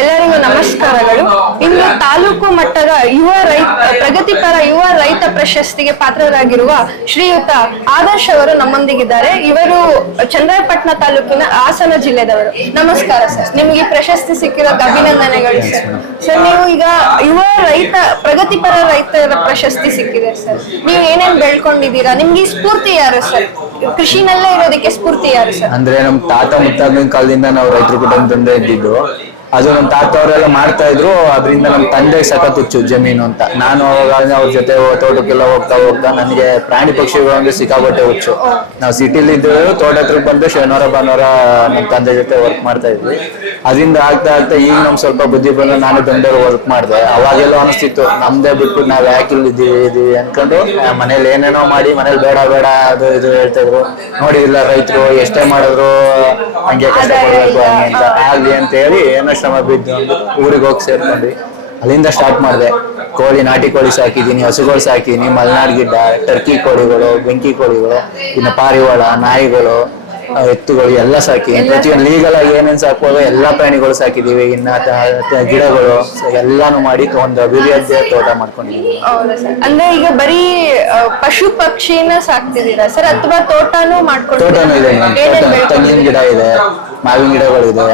ಎಲ್ಲರಿಗೂ ನಮಸ್ಕಾರಗಳು. ಇಂದು ತಾಲೂಕು ಮಟ್ಟದ ಪ್ರಗತಿಪರ ಯುವ ರೈತ ಪ್ರಶಸ್ತಿಗೆ ಪಾತ್ರರಾಗಿರುವ ಶ್ರೀಯುತ ಆದರ್ಶ್ ಅವರು ನಮ್ಮೊಂದಿಗಿದ್ದಾರೆ. ಇವರು ಚನ್ನರಾಯಪಟ್ಟಣ ತಾಲೂಕಿನ ಹಾಸನ ಜಿಲ್ಲೆದವರು. ನಮಸ್ಕಾರ ಸರ್, ನಿಮ್ಗೆ ಪ್ರಶಸ್ತಿ ಸಿಕ್ಕಿರೋದು ಅಭಿನಂದನೆಗಳು ಸರ್. ಸರ್, ನೀವು ಈಗ ಪ್ರಗತಿಪರ ರೈತರ ಪ್ರಶಸ್ತಿ ಸಿಕ್ಕಿದೆ ಸರ್. ನೀವು ಏನೇನ್ ಬೆಳ್ಕೊಂಡಿದ್ದೀರಾ? ನಿಮ್ಗೆ ಸ್ಫೂರ್ತಿ ಯಾರು ಸರ್? ಕೃಷಿನಲ್ಲೇ ಇರೋದಕ್ಕೆ ಸ್ಫೂರ್ತಿ ಯಾರು ಸರ್? ಅಂದ್ರೆ ನಮ್ ತಾತ ಮುತ್ತಾಗಿನ ಕಾಲದಿಂದ ನಾವು ರೈತರ ಕುಟುಂಬದಿಂದ ಇದ್ದಿದ್ದು. ಅದು ನಮ್ ತಾತ ಅವರೆಲ್ಲ ಮಾಡ್ತಾ ಇದ್ರು. ಅದರಿಂದ ನಮ್ ತಂದೆ ಸಖತ್ ಹುಚ್ಚು ಜಮೀನು ಅಂತ. ನಾನು ಅವಾಗ ಅವ್ರ ಜೊತೆ ತೋಟಕ್ಕೆಲ್ಲ ಹೋಗ್ತಾ ನನಗೆ ಪ್ರಾಣಿ ಪಕ್ಷಿಗಳು ಅಂದ್ರೆ ಸಿಕ್ಕಾಪಟ್ಟೆ ಹುಚ್ಚು. ನಾವು ಸಿಟಿಲಿ ಇದ್ದು ತೋಟ ಹತ್ರಕ್ಕೆ ಬಂದು ಶನಿವಾರ ಭಾನುವಾರ ನಮ್ ತಂದೆ ಜೊತೆ ವರ್ಕ್ ಮಾಡ್ತಾ ಇದ್ವಿ. ಅದರಿಂದ ಆಗ್ತಾ ಈಗ ನಮ್ ಸ್ವಲ್ಪ ಬುದ್ಧಿ ಬಂದು ನಾನು ಬಂದವರು ವರ್ಕ್ ಮಾಡಿದೆ. ಅವಾಗೆಲ್ಲ ಅನಿಸ್ತಿತ್ತು ನಮ್ದೇ ಬಿಟ್ಬಿಟ್ಟು ನಾವ್ ಯಾಕೆ ಇದೀವಿ ಅನ್ಕೊಂಡು ಮನೇಲಿ ಏನೇನೋ ಮಾಡಿ ಮನೇಲಿ ಬೇಡ ಅದು ಇದು ಹೇಳ್ತಾ ಇದ್ರು. ನೋಡಿದಿಲ್ಲ ರೈತರು ಎಷ್ಟೇ ಮಾಡಿದ್ರು ಹಂಗೆ ಕಷ್ಟ ಪಡ್ಬೇಕು ಹಂಗೆ ಅಂತ ಆಗ್ಲಿ ಅಂತ ಹೇಳಿ ಏನೋ ಶ್ರಮ ಬಿದ್ದು ಊರಿಗೆ ಹೋಗಿ ಸೇರ್ಕೊಂಡ್ವಿ. ಅಲ್ಲಿಂದ ಸ್ಟಾರ್ಟ್ ಮಾಡಿದೆ. ನಾಟಿ ಕೋಳಿ ಸಾಕಿದೀನಿ, ಹಸುಗಳು ಸಾಕಿದೀನಿ, ಮಲೆನಾಡ್ ಗಿಡ್ಡ, ಟರ್ಕಿ ಕೋಳಿಗಳು, ಬೆಂಕಿ ಕೋಳಿಗಳು, ಇನ್ನು ಪಾರಿವಾಳ, ನಾಯಿಗಳು, ಎತ್ತುಗಳು ಎಲ್ಲ ಸಾಕಿದೀನಿ. ಪ್ರತಿಯೊಂದು ಲೀಗಲ್ ಆಗಿ ಏನೇನ್ ಸಾಕ್ಬೋದು ಎಲ್ಲಾ ಪ್ರಾಣಿಗಳು ಸಾಕಿದೀವಿ. ಇನ್ನ ಗಿಡಗಳು ಎಲ್ಲಾನು ಮಾಡಿ ಒಂದು ಅಭಿವೃದ್ಧಿಯ ತೋಟ ಮಾಡ್ಕೊಂಡಿದೀವಿ. ಅಂದ್ರೆ ಈಗ ಬರೀ ಪಶು ಪಕ್ಷಿನ ಸಾಕ್ತಿದ್ದೀರಾ ಸರ್ ಅಥವಾ ತೋಟನೂ ಮಾಡ್ಕೊಂಡು? ತೋಟನೂ ಇದೆ, ತೆಂಗಿನ ಗಿಡ ಇದೆ, ಮಾವಿನ ಗಿಡಗಳಿದೆ,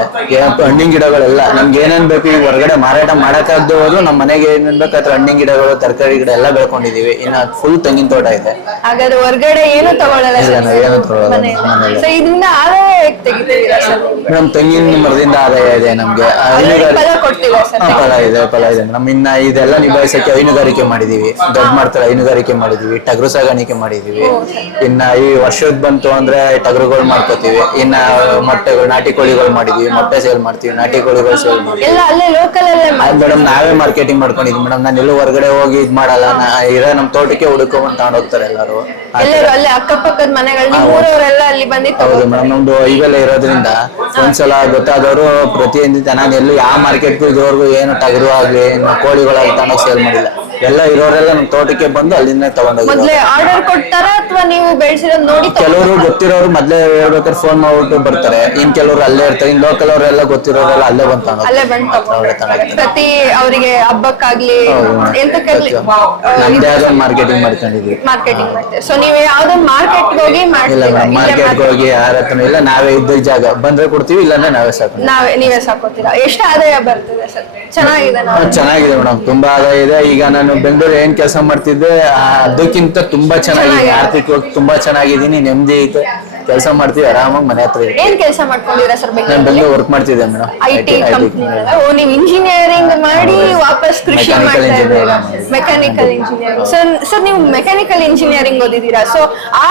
ಹಣ್ಣಿನ ಗಿಡಗಳೆಲ್ಲ ನಮ್ಗೆ ಏನೇನ್ ಬೇಕು ಈಗ ಹೊರಗಡೆ ಮಾರಾಟ ಮಾಡಕ್ಕಾಗದೆ ಹೋದ್ರು ನಮ್ಮ ಮನೆಗೆ ಏನೇನ್ ಬೇಕು ಅದ್ರ ಹಣ್ಣಿನ ಗಿಡಗಳು, ತರಕಾರಿ ಗಿಡ ಎಲ್ಲ ಬೆಳ್ಕೊಂಡಿದೀವಿ. ಇನ್ನ ಫುಲ್ ತೆಂಗಿನ ತೋಟ ಇದೆ. ಹಾಗಾದ್ರೆ ಹೊರಗಡೆ ಏನು ತಗೊಳ್ಳಲ್ಲ? ಏನು ತಗೊಳ್ಳಲ್ಲ. ಇದರಿಂದ ಆದಾಯ ಹೇಗೆ ತೆಗಿತೀರಾ ಸರ್? ಮೇಡಮ್, ತೆಂಗಿನ ಮರದಿಂದ ಆದಾಯ ಇದೆ ನಮ್ಗೆ. ಫಲ ಇದೆ ಮೇಡಮ್. ಇನ್ನ ಇದೆಲ್ಲ ನಿಭಾಯಿಸಕ್ಕೆ ಹೈನುಗಾರಿಕೆ ಮಾಡಿದೀವಿ. ದೊಡ್ಡ ಮಾಡ್ತಾರೆ ಹೈನುಗಾರಿಕೆ ಮಾಡಿದೀವಿ, ಟಗರು ಸಾಗಾಣಿಕೆ ಮಾಡಿದೀವಿ. ಇನ್ನ ಈ ವರ್ಷದ ಬಂತು ಅಂದ್ರೆ ಟಗರುಗಳು ಮಾಡ್ಕೋತೀವಿ. ಇನ್ನ ಮೊಟ್ಟೆಗಳು, ನಾಟಿ ಕೋಳಿಗಳು ಮಾಡಿದೀವಿ, ಮೊಟ್ಟೆ ಸೇಲ್ ಮಾಡ್ತೀವಿ, ನಾಟಿ ಕೋಳಿಗಳು ಸೇಲ್ ಮಾಡ್ತೀವಿ. ಮೇಡಮ್ ನಾವೇ ಮಾರ್ಕೆಟಿಂಗ್ ಮಾಡ್ಕೊಂಡಿದ್ವಿ ಮೇಡಮ್. ನಾನು ಎಲ್ಲೂ ಹೊರಗಡೆ ಹೋಗಿ ಇದ್ ಮಾಡಲ್ಲ. ಇರೋ ನಮ್ ತೋಟಕ್ಕೆ ಹುಡುಕೊಂಡ್ ತಗೊಂಡ್ ಹೋಗ್ತಾರೆ ಎಲ್ಲರೂ. ಅಲ್ಲೇ ಅಕ್ಕಪಕ್ಕದ ಮನೆಗಳಲ್ಲಿ ಊರವರೆಲ್ಲ ಅಲ್ಲಿ ಬಂದಿತ್ತು. ಹೌದು ಮೇಡಮ್, ನಮ್ದು ಇವೆಲ್ಲ ಇರೋದ್ರಿಂದ ಒಂದ್ಸಲ ಗೊತ್ತಾದವರು ಪ್ರತಿಯೊಂದು ನಾನು ಎಲ್ಲೂ ಯಾವ ಮಾರ್ಕೆಟ್ಗೂ ಇದುವರೆಗೂ ಏನು ಟಗರು ಆಗ್ಲಿ ಕೋಳಿಗಳಾಗಿ ತಗೊಂಡೋಗಿ ಸೇಲ್ ಮಾಡಿಲ್ಲ. ಎಲ್ಲ ಇರೋರೆಲ್ಲ ನಮ್ ತೋಟಕ್ಕೆ ಬಂದು ಅಲ್ಲಿಂದ ತಗೊಂಡೋಗಿ ಆರ್ಡರ್ ಕೊಡ್ತಾರ ಅಥವಾ ನೀವು ಬೆಳೆಸಿರೋದು ನೋಡಿ? ಕೆಲವರು ಗೊತ್ತಿರೋರು ಮೊದ್ಲೇ ಹೇಳ್ಬೇಕಾದ್ರೆ ಫೋನ್ ಮಾಡ್ಬಿಟ್ಟು ಬರ್ತಾರೆ. ಇನ್ ಕೆಲವರು ಅಲ್ಲೇ ಇರ್ತಾರೆ. ಇನ್ ಲೋಕಲ್ ಅವರೆಲ್ಲ ಗೊತ್ತಿರೋರೆಲ್ಲ ಅಲ್ಲೇ ಬಂದು ಪ್ರತಿ ಅವರಿಗೆ ಹಬ್ಬಕ್ಕಾಗ್ಲಿ ನಮ್ದೇ ಆದ ಮಾರ್ಕೆಟಿಂಗ್ ಮಾಡ್ಕೊಂಡಿದ್ವಿ. ಮಾರ್ಕೆಟಿಂಗ್ ಮಾಡ್ತೀವಿ. ಸೊ ನೀವು ಯಾವ್ದೋ ಮಾರ್ಕೆಟ್ ಹೋಗಿ ಮಾರ್ಕೆಟ್ ಹೋಗಿ ಯಾರ ಹತ್ರ ಇಲ್ಲ, ನಾವೇ ಇದ್ದ ಜಾಗ ಬಂದ್ರೆ ಕೊಡ್ತೀವಿ, ಇಲ್ಲಾಂದ್ರೆ ನೀವೇ ಸಾಕೋತೀರಾ. ಎಷ್ಟು ಆದಾಯ ಬರ್ತದೆ ಸರ್? ಚೆನ್ನಾಗಿದೆ ಮೇಡಮ್, ತುಂಬಾ ಆದಾಯ ಇದೆ. ಈಗ ನಾನು ಬೆಂಗಳೂರು ಏನ್ ಕೆಲಸ ಮಾಡ್ತಿದ್ದೆ ಅದಕ್ಕಿಂತ ತುಂಬಾ ಚೆನ್ನಾಗಿದೆ. ಆರ್ಥಿಕವಾಗಿ ತುಂಬಾ ಚೆನ್ನಾಗಿದ್ದೀನಿ, ನೆಮ್ಮದಿ ಐತೆ, ಕೆಲಸ ಮಾಡ್ತೀವಿ ಆರಾಮಾಗಿ ಮನೆ ಹತ್ರ. ಏನ್ ಕೆಲಸ ಮಾಡ್ಕೊಂಡಿರಾ ಸರ್? ನಾನು ಬೆಂಗಳೂರು ವರ್ಕ್ ಮಾಡ್ತಿದ್ದೆ ಮೇಡಮ್. IT company. ನೀವು ಇಂಜಿನಿಯರಿಂಗ್ ಮಾಡಿ ವಾಪಸ್ ಕೃಷಿ ಮಾಡ್ತಾ ಇದ್ದೀರಾ? Mechanical engineering. ಸರ್ ನೀವು ಮೆಕ್ಯಾನಿಕಲ್ ಇಂಜಿನಿಯರಿಂಗ್ ಓದಿದ್ದೀರಾ. ಸೊ ಆ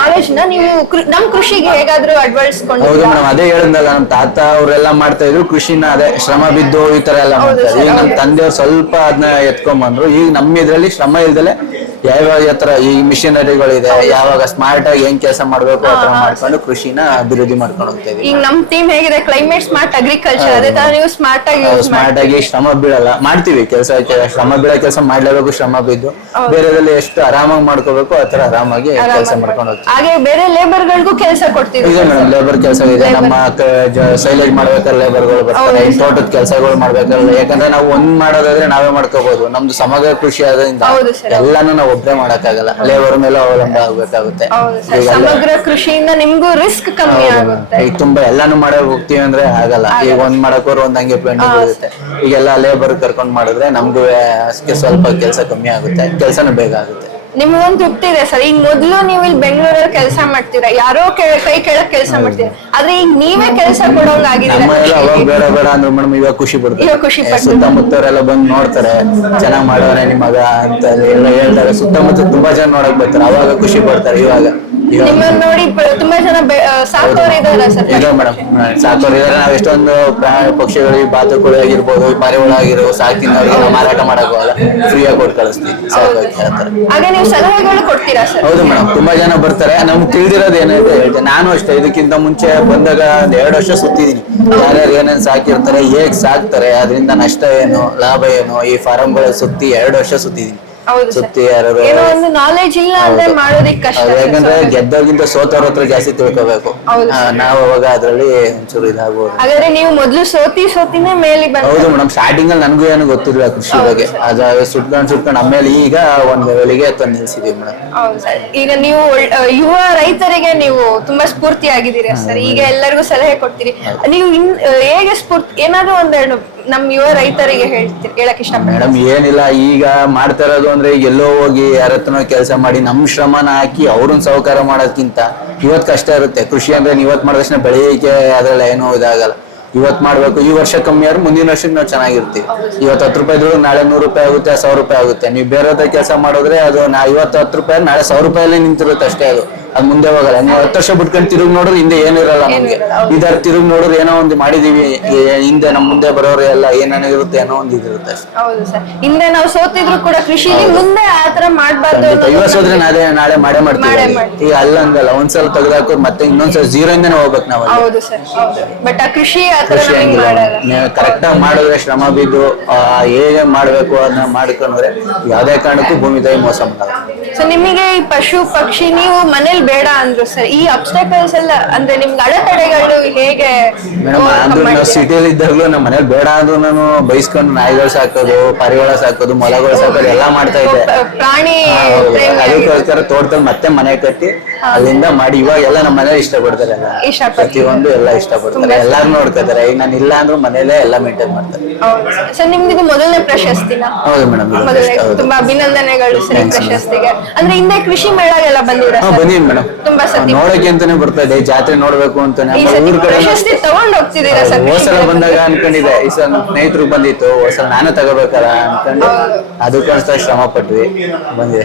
ನಾಲೆಜ್ ನ ನೀವು ನಮ್ ಕೃಷಿಗೆ ಹೇಗಾದ್ರೂ ಅಳವಡಿಸ್ಕೊಂಡು? ಹೌದು ಮೇಡಮ್, ಅದೇ ಹೇಳಿದ್ನಲ್ಲ ನಮ್ ತಾತ ಅವರೆಲ್ಲ ಮಾಡ್ತಾ ಇದ್ರು ಕೃಷಿನ. ಅದೇ ಶ್ರಮ ಬಿದ್ದು ಈ ತರ ಎಲ್ಲ ಮಾಡ್ತಾರೆ. ಈಗ ನಮ್ ತಂದೆಯವ್ರು ಸ್ವಲ್ಪ ಅದನ್ನ ಎತ್ಕೊಂಡ್ಬಂದ್ರು. ಈಗ ನಮ್ಮ ಇದ್ರಲ್ಲಿ ಶ್ರಮ ಇಲ್ದಲೆ ಯಾವಾಗ ಹತ್ರ ಈ ಮಿಷನರಿಗಳಿದೆ, ಯಾವಾಗ ಸ್ಮಾರ್ಟ್ ಆಗಿ ಏನ್ ಕೆಲಸ ಮಾಡ್ಬೇಕು ಆ ತರ ಮಾಡ್ಕೊಂಡು ಕೃಷಿನ ಅಭಿವೃದ್ಧಿ ಮಾಡ್ಕೊಂಡು ಹೋಗ್ತಾ ಇದೀವಿ. ಈಗ ನಮ್ ಟೀಮ್ ಹೇಗಿದೆ ಕ್ಲೈಮೇಟ್ ಸ್ಮಾರ್ಟ್ ಅಗ್ರಿಕಲ್ಚರ್, ಅದೇ ತರ ನೀವು ಸ್ಮಾರ್ಟ್ ಆಗಿ ಶ್ರಮ ಬೀಳಲ್ಲ, ಮಾಡ್ತೀವಿ ಕೆಲಸ. ಶ್ರಮ ಬೀಳೋ ಕೆಲಸ ಮಾಡ್ಲೇಬೇಕು. ಶ್ರಮ ಬಿದ್ದು ಬೇರೆದಲ್ಲಿ ಎಷ್ಟು ಆರಾಮಾಗಿ ಮಾಡ್ಕೋಬೇಕು ಆ ತರ ಆರಾಮಾಗಿ ಕೆಲಸ ಮಾಡ್ಕೊಂಡು ಹೋಗ್ತೀವಿ. ಹಾಗೆ ಬೇರೆ ಲೇಬರ್ ಗಳಿಗೂ ಕೆಲಸ ಕೊಡ್ತೀವಿ. ಇದೆ ಮೇಡಮ್, ಲೇಬರ್ ಕೆಲಸ ಇದೆ. ನಮ್ಮ ಸೈಲೇಜ್ ಮಾಡ್ಬೇಕಾದ್ರೆ ಲೇಬರ್ಗಳು ಬರ್ತಾರೆ, ತೋಟದ ಕೆಲಸಗಳು ಮಾಡ್ಬೇಕಾದ್ರೆ. ಯಾಕಂದ್ರೆ ನಾವು ಒಂದ್ ಮಾಡೋದಾದ್ರೆ ನಾವೇ ಮಾಡ್ಕೋಬಹುದು. ನಮ್ದು ಸಮಗ್ರ ಕೃಷಿ ಆದ್ರಿಂದ ಎಲ್ಲಾನು ನಾವು ಒಬ್ಬರೇ ಮಾಡಕ್ಕಾಗಲ್ಲ, ಲೇಬರ್ ಮೇಲೆ ಅವಲಂಬ ಆಗ್ಬೇಕಾಗುತ್ತೆ. ಸಮಗ್ರ ಕೃಷಿಯಿಂದ ನಿಮ್ಗೂ ರಿಸ್ಕ್ ಕಮ್ಮಿ ಆಗುತ್ತೆ. ಈಗ ತುಂಬಾ ಎಲ್ಲಾನು ಮಾಡಕ್ ಹೋಗ್ತೀವಿ ಅಂದ್ರೆ ಆಗಲ್ಲ. ಈಗ ಒಂದ್ ಮಾಡಕೋರು ಒಂದ್ ಹಂಗೆ ಪೆಂಡಿಂಗ್ ಇರುತ್ತೆ. ಈಗೆಲ್ಲ ಲೇಬರ್ ಕರ್ಕೊಂಡ್ ಮಾಡಿದ್ರೆ ನಮ್ಗೂ ಸ್ವಲ್ಪ ಕೆಲಸ ಕಮ್ಮಿ ಆಗುತ್ತೆ, ಕೆಲಸನೂ ಬೇಗ ಆಗುತ್ತೆ. ನಿಮ್ಗೊಂದು ತೃಪ್ತಿ ಇದೆ ಸರ್. ಈಗ ಮೊದ್ಲು ನೀವು ಇಲ್ಲಿ ಬೆಂಗಳೂರಲ್ಲಿ ಕೆಲಸ ಮಾಡ್ತೀರಾ, ಯಾರೋ ಕೈ ಕೆಳಗ್ ಕೆಲಸ ಮಾಡ್ತೀರಾ, ಆದ್ರೆ ಈಗ ನೀವೇ ಕೆಲಸ ಕೊಡೋಂಗಾಗಿದೆ. ಅವಾಗ ಬೇಡ ಅಂದ್ರೆ ಮೇಡಮ್ ಇವಾಗ ಖುಷಿ ಪಡ್ತಾರೆ. ಸುತ್ತಮುತ್ತವರೆಲ್ಲ ಬಂದು ನೋಡ್ತಾರೆ, ಚೆನ್ನಾಗ್ ಮಾಡೋನೆ ನಿಮ್ ಮಗ ಅಂತ ಎಲ್ಲ ಹೇಳ್ತಾರೆ. ಸುತ್ತಮುತ್ತ ತುಂಬಾ ಜನ ನೋಡಕ್ ಬರ್ತಾರೆ, ಅವಾಗ ಖುಷಿ ಪಡ್ತಾರೆ. ಇವಾಗ ನಿಮ್ಮನ್ನ ನೋಡಿ ತುಂಬಾ ಜನ ಸಾಕೋರು ಇದಾರೆ ಸರ್? ಇದೆ ಮೇಡಮ್, ಸಾಕೋರು ಇದಾರೆ. ನಾವ್ ಎಷ್ಟೊಂದು ಪಕ್ಷಿಗಳಿಗೆ ಬಾತುಕೋಳಿ ಆಗಿರ್ಬೋದು, ಪಾರಿವಾಳ ಆಗಿರೋ ಸಾಕ್ತೀನಿ, ಅವ್ರಿಗೆ ಮಾರಾಟ ಮಾಡಕ್ ಹೋಗಲ್ಲ, ಫ್ರೀಯಾಗಿ ಕೊಟ್ಟು ಕಳಿಸ್ತೀವಿ. ಹಾಗೆ ನೀವು ಸಲಹೆಗಳು ಕೊಡ್ತೀರಾ ಸರ್? ಹೌದು ಮೇಡಮ್, ತುಂಬಾ ಜನ ಬರ್ತಾರೆ. ನಮ್ಗೆ ತಿಳಿದಿರೋದು ಏನಂತ ಹೇಳ್ತೇನೆ. ನಾನು ಅಷ್ಟೇ ಇದಕ್ಕಿಂತ ಮುಂಚೆ ಬಂದಾಗ 2 ವರ್ಷ ಸುತ್ತಿದೀನಿ. ಯಾರ್ಯಾರು ಏನೇನ್ ಸಾಕಿರ್ತಾರೆ, ಹೇಗ್ ಸಾಕ್ತಾರೆ, ಅದರಿಂದ ನಷ್ಟ ಏನು, ಲಾಭ ಏನು, ಈ ಫಾರಂಗಳು ಸುತ್ತಿ 2 ವರ್ಷ ಸುತ್ತಿದೀನಿ. ಹೌದು ಸರ್. ಸುತ್ತಿ ಯಾರು ಏನೋ ಒಂದು ನಾಲೆಜ್ ಇಲ್ಲ ಅಂದ್ರೆ ಮಾಡೋದಿಕ್ ಕಷ್ಟ ಅದು ಸರ್. ಯಾಕಂದ್ರೆ ಗೆದ್ದೋರ್ಗಿಂತ ಸೋತವ್ರ ಹತ್ರ ಜಾಸ್ತಿ ತಿಳ್ಕೋಬೇಕು. ಹೌದು ನಾವು ಅವಾಗ ಅದ್ರಲ್ಲಿ ಒಂಚೂರು ಇದಾಗ್ಬೋದು. ಹಾಗಾದ್ರೆ ನೀವು ಮೊದ್ಲು ಸೋತಿನೇ ಮೇಲೆ ಬಂದ. ಹೌದು ಮೇಡಮ್, ಸ್ಟಾರ್ಟಿಂಗ್ ಅಲ್ಲಿ ನನಗೂ ಏನು ಗೊತ್ತಿಲ್ಲ ಕೃಷಿ ಬಗ್ಗೆ. ಅದು ಸುಟ್ಕೊಂಡು ಆಮೇಲೆ ಈಗ ಒಂದ್ ಲೆವೆಲ್ಗೆ ನಿಲ್ಸಿದೀವಿ ಮೇಡಮ್. ಹೌದು ಸರ್. ಈಗ ನೀವು ಯುವ ರೈತರಿಗೆ ನೀವು ತುಂಬಾ ಸ್ಫೂರ್ತಿಯಾಗಿದ್ದೀರಿ ಸರ್. ಈಗ ಎಲ್ಲರಿಗೂ ಸಲಹೆ ಕೊಡ್ತೀರಿ. ನೀವು ಹೇಗೆ ಏನಾದ್ರು ಒಂದೆರಡು ನಮ್ ಯುವ ರೈತರಿಗೆ ಹೇಳಕ್ ಇಷ್ಟಪಡ್ತೀನಿ. ಮೇಡಮ್ ಏನಿಲ್ಲ, ಈಗ ಮಾಡ್ತಾ ಇರೋದು ಅಂದ್ರೆ ಈಗ ಎಲ್ಲೋ ಹೋಗಿ ಯಾರತ್ರನೋ ಕೆಲಸ ಮಾಡಿ ನಮ್ ಶ್ರಮನ ಹಾಕಿ ಅವ್ರನ್ನ ಸಹಕಾರ ಮಾಡೋದ್ಕಿಂತ ಇವತ್ ಕಷ್ಟ ಇರುತ್ತೆ. ಕೃಷಿ ಅಂದ್ರೆ ಇವತ್ ಮಾಡಿದ ತಕ್ಷಣ ಬೆಳೆಯಕ್ಕೆ ಅದ್ರಲ್ಲಿ ಏನೂ ಇದಾಗಲ್ಲ. ಇವತ್ ಮಾಡ್ಬೇಕು, ಈ ವರ್ಷ ಕಮ್ಮಿ ಆದ್ರೆ ಮುಂದಿನ ವರ್ಷಕ್ಕೆ ನಾವು ಚೆನ್ನಾಗಿರ್ತೀವಿ. ಇವತ್ತು 10 ರೂಪಾಯಿ ದುಡ್ಡು ನಾಳೆ 100 ರೂಪಾಯಿ ಆಗುತ್ತೆ, 1000 ರೂಪಾಯಿ ಆಗುತ್ತೆ. ನೀವು ಬೇರೆ ಕೆಲಸ ಮಾಡಿದ್ರೆ ಅದು ಇವತ್ತು 10 ರೂಪಾಯಿ ನಾಳೆ 1000 ರೂಪಾಯಲ್ಲಿ ನಿಂತಿರುತ್ತೆ ಅಷ್ಟೇ. ಅದು ಮುಂದೆ ಹೋಗಲ್ಲ. ನೀವು 10 ವರ್ಷ ಬಿಟ್ಕೊಂಡು ತಿರುಗಿ ನೋಡ್ರಿ ಹಿಂದೆ ಏನಿರಲ್ಲ ನಮ್ಗೆ. ಇದರ ತಿರುಗಿ ನೋಡ್ರಿ ಏನೋ ಒಂದು ಮಾಡಿದೀವಿ, ಹಿಂದೆ ನಮ್ ಮುಂದೆ ಬರೋರು ಎಲ್ಲ ಏನೇನೋ ಇರುತ್ತೆ, ಏನೋ ಒಂದು ಇದಿರುತ್ತೆ ಅಷ್ಟೇ. ಹೌದು ಸರ್. ಹಿಂದೆ ನಾವು ಸೋತಿದ್ರು ಕೂಡ ಕೃಷಿಲಿ ಮುಂದೆ ಆತರ ಮಾಡ್ಬಾರ್ದು. ಇವತ್ತು ಹೋದ್ರೆ ನಾಳೆ ಮಾಡೇ ಮಾಡ್ತೀವಿ. ಈಗ ಅಲ್ಲ ಹಂಗಲ್ಲ, ಒಂದ್ಸಲ ತೆಗೆದಾಕೋದು ಮತ್ತೆ ಇನ್ನೊಂದ್ಸಲ 0 ಇಂದಾನೆ ಹೋಗ್ಬೇಕು ನಾವು. ಹೌದು ಸರ್. ಬಟ್ ಆ ಕೃಷಿ ಕರೆಕ್ಟ್ ಆಗಿ ಮಾಡಿದ್ರೆ, ಶ್ರಮ ಬಿದ್ದು ಹೇಗೆ ಮಾಡ್ಬೇಕು ಅದನ್ನ ಮಾಡ್ಕೊಂಡ್ರೆ ಯಾವ್ದೇ ಕಾರಣಕ್ಕೂ ಭೂಮಿ ತಾಯಿ ಮೋಸ ಮಾಡಲ್ಲ. ಸೊ ನಿಮಗೆ ಈ ಪಶು ಪಕ್ಷಿ ನೀವು ಮನೇಲಿ ಬೇಡ ಅಂದ್ರು ಸರ್, ಈ ಅಬ್ಸ್ಟಕಲ್ಸ್ ಎಲ್ಲ ಅಂದ್ರೆ ನಿಮ್ಗೆ ಅಡೆತಡೆಗಳು ಹೇಗೆ? ಮೇಡಮ್ ಅಂದ್ರೆ ನಾವು ಸಿಟಿಯಲ್ಲಿ ಇದ್ದಾಗಲೂ ನಮ್ಮ ಮನೇಲಿ ಬೇಡ ಅಂದ್ರೂ ನಾನು ಬೈಸ್ಕೊಂಡು ನಾಯಿಗಳು ಸಾಕೋದು, ಪರಿವಾಳ ಸಾಕೋದು, ಮೊಲಗಳು ಸಾಕೋದು ಎಲ್ಲ ಮಾಡ್ತಾ ಇದ್ದೆ. ಪ್ರಾಣಿ ಅದಕ್ಕೋಸ್ಕರ ತೋಟದಲ್ಲಿ ಮತ್ತೆ ಮನೆ ಕಟ್ಟಿ ಅಲ್ಲಿಂದ ಮಾಡಿ ಇವಾಗೆಲ್ಲ ನಮ್ಮ ಮನೇಲಿ ಇಷ್ಟಪಡ್ತಾರೆ. ಪ್ರತಿಯೊಂದು ಎಲ್ಲ ಇಷ್ಟಪಡ್ತಾರೆ, ಎಲ್ಲಾರು ನೋಡ್ಕೋತಾರೆ. ಈಗ ನಾನು ಇಲ್ಲ ಅಂದ್ರೂ ಮನೇಲೆ ಎಲ್ಲ ಮೇಂಟೈನ್ ಮಾಡ್ತಾರೆ. ಸರ್ ನಿಮ್ದು ಇದು ಮೊದಲನೇ ಪ್ರಶಸ್ತಿನ? ಹೌದು ಮೇಡಮ್. ತುಂಬಾ ಅಭಿನಂದನೆಗಳು ಸರ್ ಈ ಪ್ರಶಸ್ತಿಗೆ. ಅಂದ್ರೆ ಹಿಂದೆ ಕೃಷಿ ಮೇಳಗೆಲ್ಲ ಬಂದಿರ? ಬಂದಿವಿ ಮೇಡಮ್. ತುಂಬಾ ಸತಿ ನೋಡಕ್ಕೆ ಅಂತಾನೆ ಬರ್ತಾ ಇದೆ, ಜಾತ್ರೆ ನೋಡ್ಬೇಕು ಅಂತಾನೆ. ಊರ್ ಕಡೆ ಪ್ರಶಸ್ತಿ ತಗೊಂಡ್ ಹೋಗ್ತಿದ್ದೀರಾ ಸರ್? ಹೋಸಲ ಬಂದಾಗ ಅನ್ಕೊಂಡಿದ್ದೆ, ಈ ಸಲ ನಮ್ಮ ಸ್ನೇಹಿತರು ಬಂದಿತ್ತು, ಹೋಸಲ ನಾನೇ ತಗೋಬೇಕಲ್ಲ ಅನ್ಕೊಂಡು ಅದಕ್ಕೋಸ್ಕರ ಶ್ರಮ ಪಟ್ವಿ, ಬಂದಿದೆ.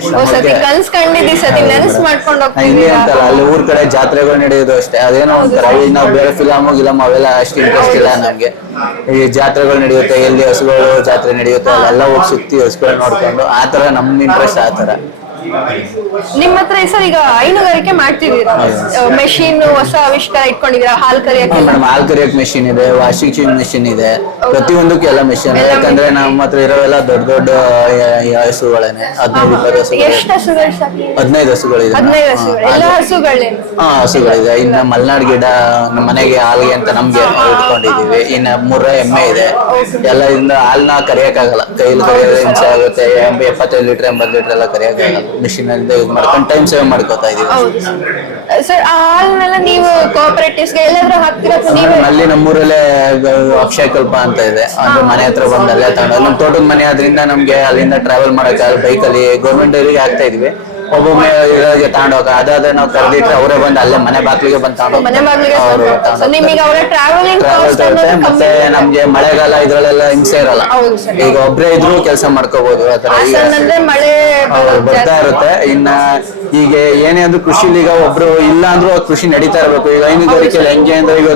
ಕನ್ಸ್ ಕಂಡಿದ್ದೀವಿ ಸತಿ ನೆನ್ಸ್ ಮಾಡ್ಕೊಂಡು ಹೋಗ್ತಿದ್ದೀರಾ? ಅಂತಲ್ಲ, ಅಲ್ಲಿ ಊರ್ ಕಡೆ ಜಾತ್ರೆಗಳು ನಡೆಯೋದು ಅಷ್ಟೇ. ಅದೇನೋ ಒಂಥರ. ಈಗ ನಾವು ಬೇರೆ ಫಿಲಮ್ ಗಿಲಮ್ ಅವೆಲ್ಲ ಅಷ್ಟು ಇಂಟ್ರೆಸ್ಟ್ ಇಲ್ಲ ನಮ್ಗೆ. ಈ ಜಾತ್ರೆಗಳು ನಡೆಯುತ್ತೆ, ಎಲ್ಲಿ ಹಸುಗಳು ಜಾತ್ರೆ ನಡೆಯುತ್ತೆ, ಅಲ್ಲೆಲ್ಲ ಹೋಗಿ ಸುತ್ತಿ ಹಸುಗಳು ನೋಡ್ಕೊಂಡು ಆತರ ನಮ್ ಇಂಟ್ರೆಸ್ಟ್ ಆತರ. ನಿಮ್ಮ ಹತ್ರ ಸರ್ ಈಗ ಹೈನುಗಾರಿಕೆ ಮಾಡ್ತಿದ್ದೀರಾ, ಮೆಷಿನ್ ಹೊಸ ಆವಿಷ್ಕಾರ ಇಟ್ಕೊಂಡಿದ್ದೀರಾ? ಹಾಲ್ ಕರಿಯಕ್ಕೆ? ಹಾಲ್ ಕರಿಯಕ್ ಮೆಷಿನ್ ಇದೆ, ವಾಷಿಂಗ್ ಮೆಷಿನ್ ಇದೆ, ಪ್ರತಿಯೊಂದಕ್ಕೂ ಎಲ್ಲ ಮೆಷಿನ್. ಯಾಕಂದ್ರೆ ನಮ್ಮ ಹತ್ರ ಇರೋವೆಲ್ಲ ದೊಡ್ಡ ದೊಡ್ಡ ಹಸುಗಳೇನೆ. 15-20 ಹಸುಗಳು. ಎಷ್ಟು ಹಸುಗಳು ಸರ್? 15 ಹಸುಗಳಿದೆ. 15 ಹಸುಗಳು? ಎಲ್ಲ ಹಸುಗಳೇನು? ಹಸುಗಳಿದೆ. ಇನ್ನ ಮಲ್ನಾಡ್ ಗಿಡ ನಮ್ಮ ಮನೆಗೆ ಹಾಲಿಗೆ ಅಂತ ನಮ್ಗೆ ಇಟ್ಕೊಂಡಿದೀವಿ. ಇನ್ನ 3 ಎಮ್ಮೆ ಇದೆ. ಎಲ್ಲ ಇಂದ ಹಾಲ್ನ ಕರಿಯಕ್ಕಾಗಲ್ಲ, ಕೈಲಿ ಕರಿಯೋದು ಹಿಂಸೆ ಆಗುತ್ತೆ. 75 ಲೀಟರ್ 80 ಲೀಟರ್ ಎಲ್ಲ ಕರಿಯಕ್ಕಾಗಲ್ಲ. ಮಿಷಿನ್ ಅಲ್ಲಿ ಮಾಡ್ಕೊಂಡು ಟೈಮ್ ಸೇವ್ ಮಾಡ್ಕೋತಾ ಇದೀವಿ ಸರ್. ಆ ಹಾಲ್ನೆಲ್ಲ ನೀವು ಕೋಆಪರೇಟಿವ್ಸ್ ಗೆ ಎಲ್ಲಾದ್ರೂ ಹಾಕ್ತೀರಾ? ಅಲ್ಲಿ ನಮ್ಮೂರಲ್ಲೇ ಅಕ್ಷಯ ಕಲ್ಪ ಅಂತ ಇದೆ, ಅಂದ್ರೆ ಮನೆ ಹತ್ರ ಬಂದು ಅಲ್ಲೇ ತಗೊಂಡು. ನಮ್ ತೋಟದ ಮನೆ ಆದ್ರಿಂದ ನಮ್ಗೆ ಅಲ್ಲಿಂದ ಟ್ರಾವೆಲ್ ಮಾಡಕ್ಕಾಗಲ್ಲ. ಬೈಕಲ್ಲಿ ಗೌರ್ಮೆಂಟ್ ಡೈರಿಗೆ ಆಗ್ತಾ ಇದ್ವಿ. ಒಬ್ಬೊಮ್ಮೆ ತಗೊಂಡೋಗ ಅದಾದ್ರೆ ನಾವು ಕರೆದಿಟ್ರೆ ಅವರೇ ಬಂದು ಅಲ್ಲೇ ಮನೆ ಬಾಗ್ಲಿಗೆ ಬಂದು ತಗೊಂಡು ಮತ್ತೆ ನಮ್ಗೆ ಮಳೆಗಾಲ ಇದ್ರಲ್ಲೆಲ್ಲ ಹಿಂಸೆ ಇರಲ್ಲ. ಈಗ ಒಬ್ರೇ ಇದ್ರು ಕೆಲಸ ಮಾಡ್ಕೋಬಹುದು. ಆತರ ಬರ್ತಾ ಇರುತ್ತೆ. ಇನ್ನ ಈಗ ಏನೇ ಅಂದ್ರೂ ಕೃಷಿಲಿ ಈಗ ಒಬ್ರು ಇಲ್ಲ ಅಂದ್ರೂ ಕೃಷಿ ನಡೀತಾ ಇರ್ಬೇಕು. ಈಗ ಹೈನುಗಾರಿಕೆ ಹೆಂಗೆ ಅಂದ್ರೆ ಈಗ